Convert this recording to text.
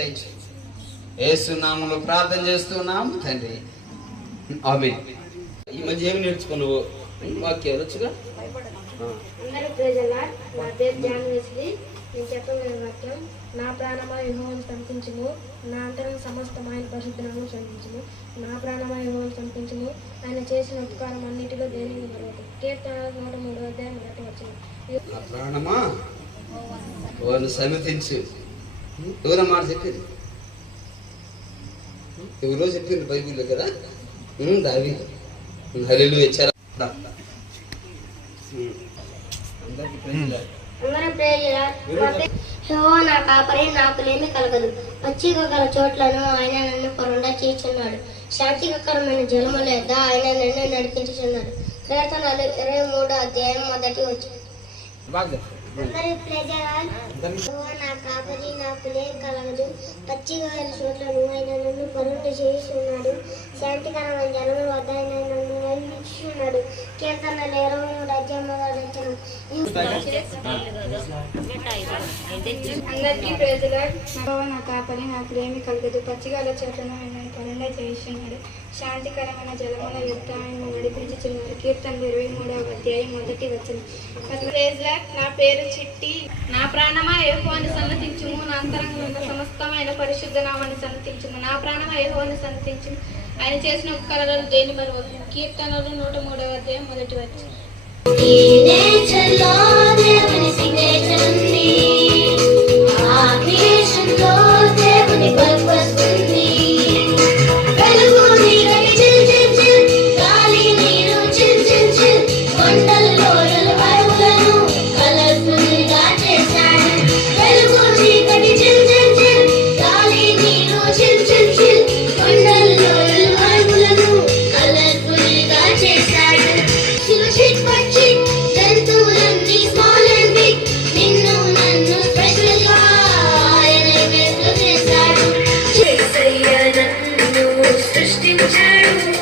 దయచేయండి. యేసు నామములో ప్రార్థన చేస్తున్నాము తండ్రి, ఆమేన్. ఈ మధ్య ఏమి నేర్చుకున్నావు? వాక్యాలు వచ్చుగా. నా పేరు జాన్ వెస్లీ. నేను చెప్పబోయే వాక్యం: నా ప్రాణమా యెహోవాను స్తుతించుము, నా అంతరంగ సమస్తమైన పరిశుద్ధ నామమును స్తుతించుము. నా ప్రాణమా యెహోవాను స్తుతించుము, ఆయన చేసిన ఉపకారం అన్నిటిలో దేనిని మరొకటి. కీర్తనలు 103:1. నా ప్రాణమా యెహోవాను సన్నిధించు. ఎవరో మాట చెప్పింది, ఎవరో చెప్పింది బైబిల్లో కదా. దావీదు. హల్లెలూయా. చాలా యెహోవా నా కాపరి, నాకు లేమి కలగదు. పచ్చిక గల చోట్లను ఆయన నన్ను పరుండా చేయుచున్నాడు. శాంతికరమైన జలముల యొద్ద ఆయన నన్ను నడిపించుచున్నాడు. కీర్తనలు 23:1. నా కాపరి, నాకు లేమి కలగదు. పచ్చిక గల చోట్లను ఆయన నన్ను పరుండా చేయుచున్నాడు. శాంతికరమైన జలముల వద్ద ఆయన నన్ను నడిపించుచున్నాడు. కీర్తనలు 23:1. అందరికీ ప్రైజ్ లార్డ్. నా కాపరి, నాకు లేమి కలగదు. పచ్చిగల చెట్లను ఆయన పరుండా చేయిస్తున్నాడు. శాంతికరమైన జలముల యొద్ద ఆయన నడిపించుచున్నాడు. కీర్తనలు 23:1. Praise Lord. నా పేరు చిట్టి. నా ప్రాణమా యెహోవాను సన్నతించుము, నా అంతరంగంలో ఉన్న సమస్తమైన పరిశుద్ధ నామాన్ని సన్నతించుము. నా ప్రాణమా యెహోవాను సన్నతించుము, ఆయన చేసిన ఉపకారాలు దేని మరొకటి. కీర్తనలు 103:1. సృష్టించాడు.